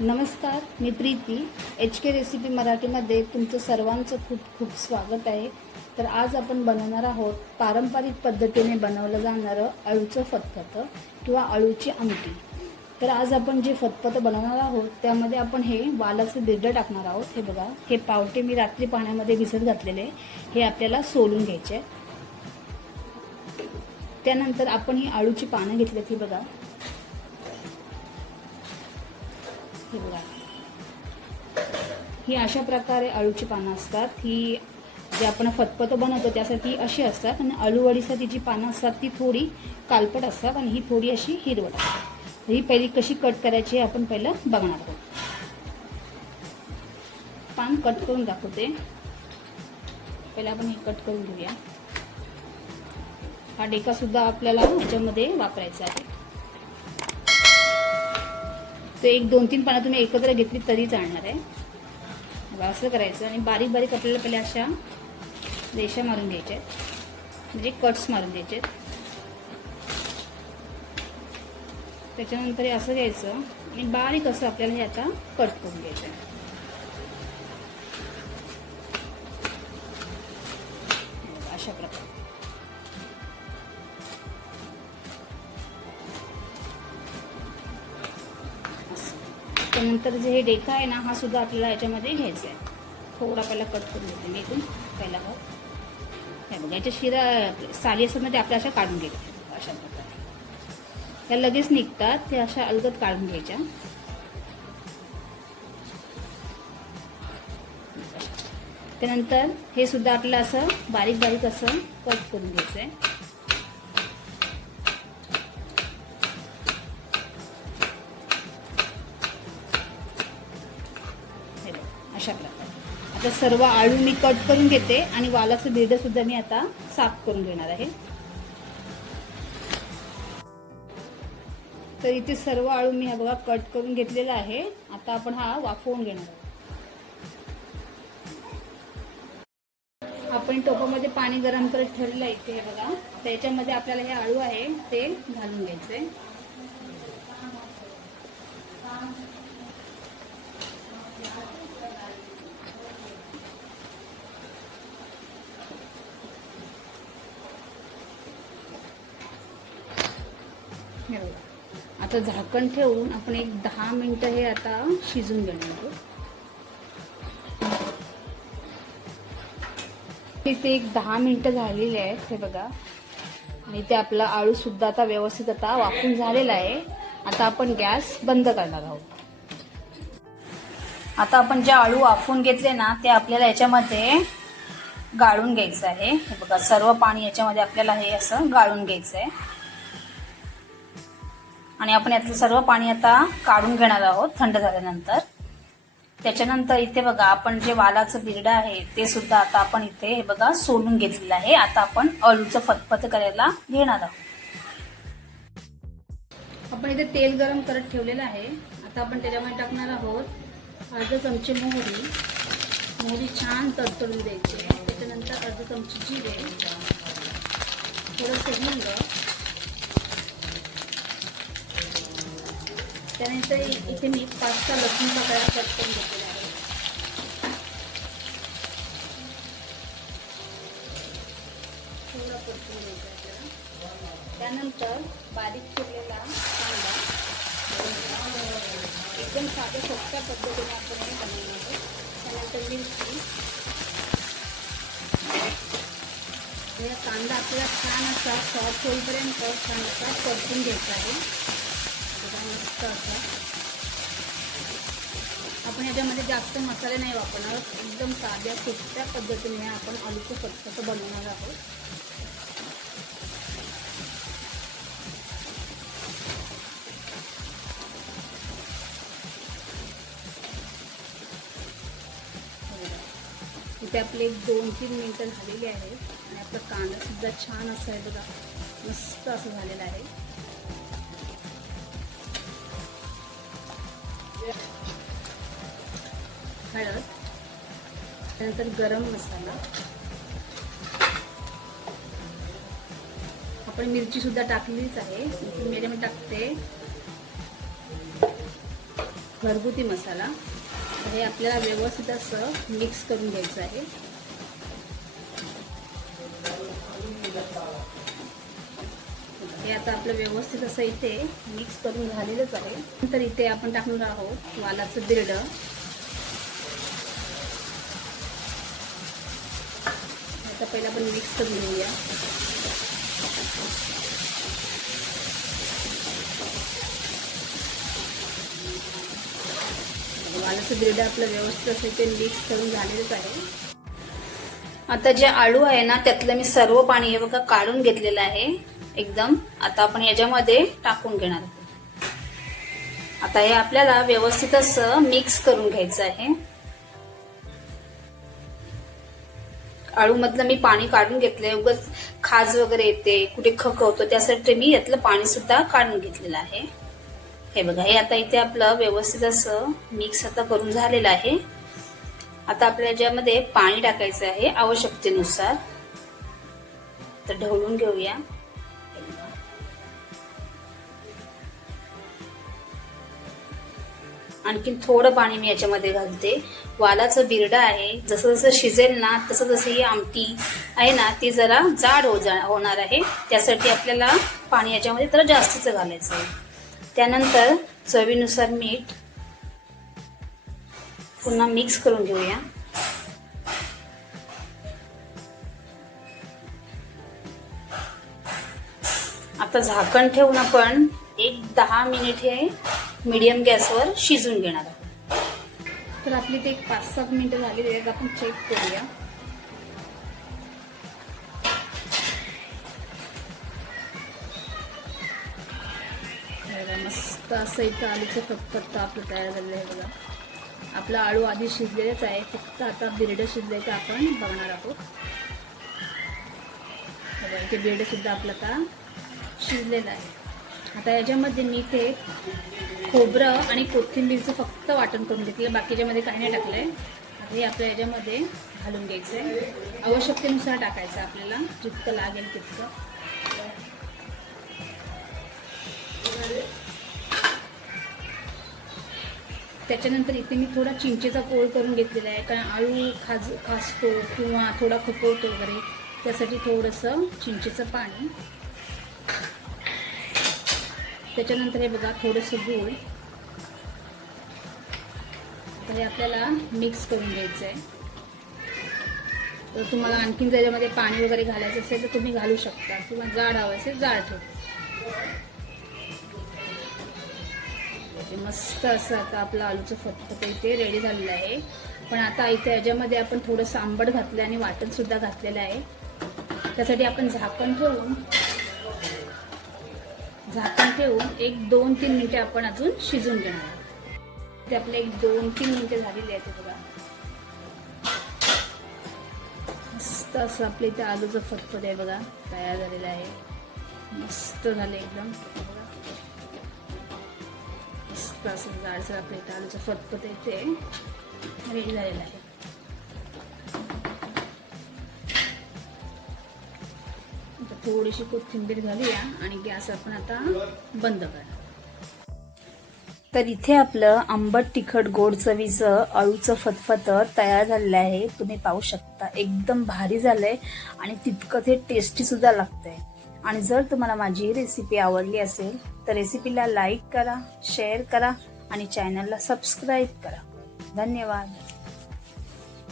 नमस्कार मी Preeti. H K recipe मराठीमध्ये तुमचं सर्वांचं खूप खूप स्वागत आहे. तर आज आपण बनवणार आहोत पारंपरिक पद्धतीने बनवलं जाणारं अळूचं फतफतं किंवा अळूची आमटी. तर आज आपण जे फतफतं बनवणार आहोत त्यामध्ये आपण हे वालाचं बिरडं टाकणार आहोत. हे बघा हे पावटे मी रात्री पाण्यामध्ये भिजत घातलेले हे आपल्याला सोलून घ्यायचे त्यानंतर आपण ही अळूची पानं घेतली ती बघा. हे बघा ही अशा प्रकारे अळूची पानं असतात. ही जे आपण फतफतं बनवतो त्यासाठी अशी असतात आणि अळूवडीसाठी जी पानं असतात ती थोडी कालपट असतात आणि ही थोडी अशी हिरवट असतात. ही पहिली कशी कट करायची आपण पहिलं बघणार आहोत. पान कट करून दाखवते. पहिलं आपण हे कट करून घेऊया. हा डेका सुद्धा आपल्याला ह्याच्यामध्ये वापरायचा आहे. तर एक दोन तीन पानं तुम्ही एकत्र घेतली तरी चालणार आहे. असं करायचं आणि बारीक बारीक आपल्याला पहिले अशा रेषा मारून घ्यायच्या आहेत. म्हणजे कट्स मारून द्यायचे आहेत. त्याच्यानंतर हे असं घ्यायचं आणि बारीक असं आपल्याला हे आता कट करून घ्यायचं आहे. अशा प्रकारे. त्यानंतर जे हे डेका आहे ना हा सुद्धा आपल्याला याच्यामध्ये घ्यायचा आहे. थोडा पहिला कट करून घेते मी इथून. पहिला भाग हे बघा याच्या शिरा साली असतात ना ते आपल्या अशा काढून घ्यायच्या. अशा प्रकारे. त्या लगेच निघतात ते अशा अलगद काढून घ्यायच्या. त्यानंतर हे सुद्धा आपलं असं बारीक बारीक असं कट करून घ्यायचं आहे अशा प्रकारे आता सर्व आळू मी कट करून घेते आणि वालाचं बिरडं सुद्धा मी आता साफ करून घेणार आहे. तर इथे सर्व आळू मी हा बघा कट करून घेतलेला आहे. आता आपण हा वाफवून घेणार आहोत. आपण टोपामध्ये पाणी गरम करत ठेवलेलं आहे इथे हे बघा. त्याच्यामध्ये आपल्याला हे आळू आहे ते घालून घ्यायचे आता झाकण ठेवून आपण एक दहा मिनिटं हे आता शिजून घेणार आहोत. इथे एक दहा मिनिटं झालेली आहेत हे बघा. आणि ते आपला आळू सुद्धा आता व्यवस्थित आता वाफून झालेला आहे. आता आपण गॅस बंद करणार आहोत. आता आपण जे आळू वाफून घेतले ना ते आपल्याला याच्यामध्ये गाळून घ्यायचं आहे. हे बघा सर्व पाणी याच्यामध्ये आपल्याला हे असं गाळून घ्यायचं आहे. आणि आपण यातलं सर्व पाणी आता काढून घेणार आहोत थंड झाल्यानंतर. त्याच्यानंतर इथे बघा आपण जे वालाचं बिरडं आहे ते सुद्धा आता आपण इथे हे बघा सोलून घेतलेलं आहे. आता आपण अळूचं फतफत करायला घेणार आहोत. आपण इथे तेल गरम करत ठेवलेलं आहे. आता आपण त्याच्यामध्ये टाकणार आहोत अर्धा चमचे मोहरी. मोहरी छान तडतडून द्यायची त्याच्यानंतर अर्धा चमचे जिरे. थोडंसं हिंग. त्यानंतर इथे मी पाच सहा लसूण पाकळ्या कट करून घेतलेल्या आहे. थोडा परतून घ्यायचा आपल्याला त्यानंतर बारीक चिरलेला कांदा. एकदम साध्या सोप्या पद्धतीने आपण हे बनवणार आहोत. त्यानंतर मिरची. कांदा आपल्याला छान असा सॉफ्ट होईपर्यंत छान असा परतून घ्यायचा आहे. मस्त असं आपण याच्यामध्ये जास्त मसाले नाही वापरणार. एकदम साध्या सोप्या पद्धतीने आपण आलूचं फटफट बनवणार आहोत. इथे आपले एक दोन तीन मिनटं झालेली आहेत. आणि आपलं कांदासुद्धा छान असं आहे बघा. मस्त असं झालेलं आहे. हळद त्यानंतर गरम मसाला. आपण मिरची सुद्धा टाकलीच आहे. मिरची मी टाकते. घरगुती मसाला. हे आपल्याला व्यवस्थित असं मिक्स करून घ्यायचं आहे. हे आता आपलं व्यवस्थित असं इथे मिक्स करून झालेलंच आहे. नंतर इथे आपण टाकणार आहोत वालाचं बिरडं. पहिला आपण मिक्स करून घेऊया. वालाचं ब्रेड आपलं व्यवस्थित असेल ते मिक्स करून झालेलंच आहे. आता जे आळू आहे ना त्यातलं मी सर्व पाणी हे बघा काढून घेतलेलं आहे. एकदम. आता आपण याच्यामध्ये टाकून घेणार आता हे आपल्याला व्यवस्थित असं मिक्स करून घ्यायचं आहे. आळू मधलं मी पाणी काढून घेतलंय. उगाच खाज वगैरे येते कुठे खकवतो त्यासाठी मी यातलं पाणी सुद्धा काढून घेतलेलं आहे. हे बघा हे आता इथे आपलं व्यवस्थित असं मिक्स आता करून झालेलं आहे. आता आपल्या ज्यामध्ये पाणी टाकायचं आहे आवश्यकतेनुसार तर ढवळून घेऊया. आणखीन थोडं पाणी मी याच्यामध्ये घालते. वालाचं बिरडं आहे. जसं जसं शिजेल ना तसं जसं ही आमटी आहे ना ती जरा जाड हो जा होणार आहे. त्यासाठी आपल्याला पाणी याच्यामध्ये जरा जास्तीचं घालायचं आहे. त्यानंतर चवीनुसार मीठ पुन्हा मिक्स करून घेऊया. आता झाकण ठेवून आपण एक दहा मिनिट हे मीडियम गॅसवर शिजून घेणार आहोत. तर आपली ते एक पाच सात मिनिटं झाली आहेत आपण चेक करूया. मस्त असं इथं आलूचं फक्त आपलं तयार झालेलं आहे बघा. आपलं आळू आधी शिजलेलेच आहे फक्त आता बिरडं शिजले तर आपण बघणार आहोत. बघा इथे बिरडं सुद्धा आपलं आता शिजलेलं आहे. आता याच्यामध्ये मी ते खोबरं आणि कोथिंबीरचं फक्त वाटण करून घेतलं. बाकीच्यामध्ये काही नाही टाकलं आहे आता हे आपल्या याच्यामध्ये घालून घ्यायचं आहे आवश्यकतेनुसार टाकायचं आपल्याला. जितकं लागेल तितकं. त्याच्यानंतर इथे मी थोडा चिंचेचा पोळ करून घेतलेला आहे. कारण आळू खाज खासतो किंवा थोडा खपवतो वगैरे. त्यासाठी थोडंसं चिंचेचं पाणी त्याच्यानंतर हे बघा थोडंसं गूळ. तर हे आपल्याला मिक्स करून घ्यायचं आहे तर तुम्हाला आणखीन त्याच्यामध्ये पाणी वगैरे घालायचं असेल तर तुम्ही घालू शकता. किंवा जाड हवं असेल जाड ठेव. म्हणजे मस्त असं आता आपलं आलूचं फतफत इथे रेडी झालेलं आहे. पण आता इथे याच्यामध्ये आपण थोडंसं आंबट घातलं आणि वाटण सुद्धा घातलेलं आहे. त्यासाठी आपण झाकण ठेवून झाकून ठेवून एक दोन तीन मिनिटे आपण अजून शिजून घेणार आहोत. ते आपले एक दोन तीन मिनिटे झालेले आहेत बघा. मस्त असं आपले इथे आलूचं फटफट आहे बघा. तयार झालेलं आहे. मस्त झालं एकदम. मस्त असं जाडसर आपल्या इथे आलूचं फटफट आहे ते. रेडी झालेलं आहे. थोडीशी कोथिंबीर घालूया आणि गॅस आपण आता बंद करा. तर इथे आपलं आंबट तिखट गोड चवीचं अळूचं फतफत तयार झालेलं आहे. तुम्ही पाहू शकता एकदम भारी झालंय आणि तितकं ते टेस्टी सुद्धा आहे आणि जर तुम्हाला माझी रेसिपी आवडली असेल तर रेसिपीला लाईक करा शेअर करा आणि चॅनलला सबस्क्राईब करा. धन्यवाद.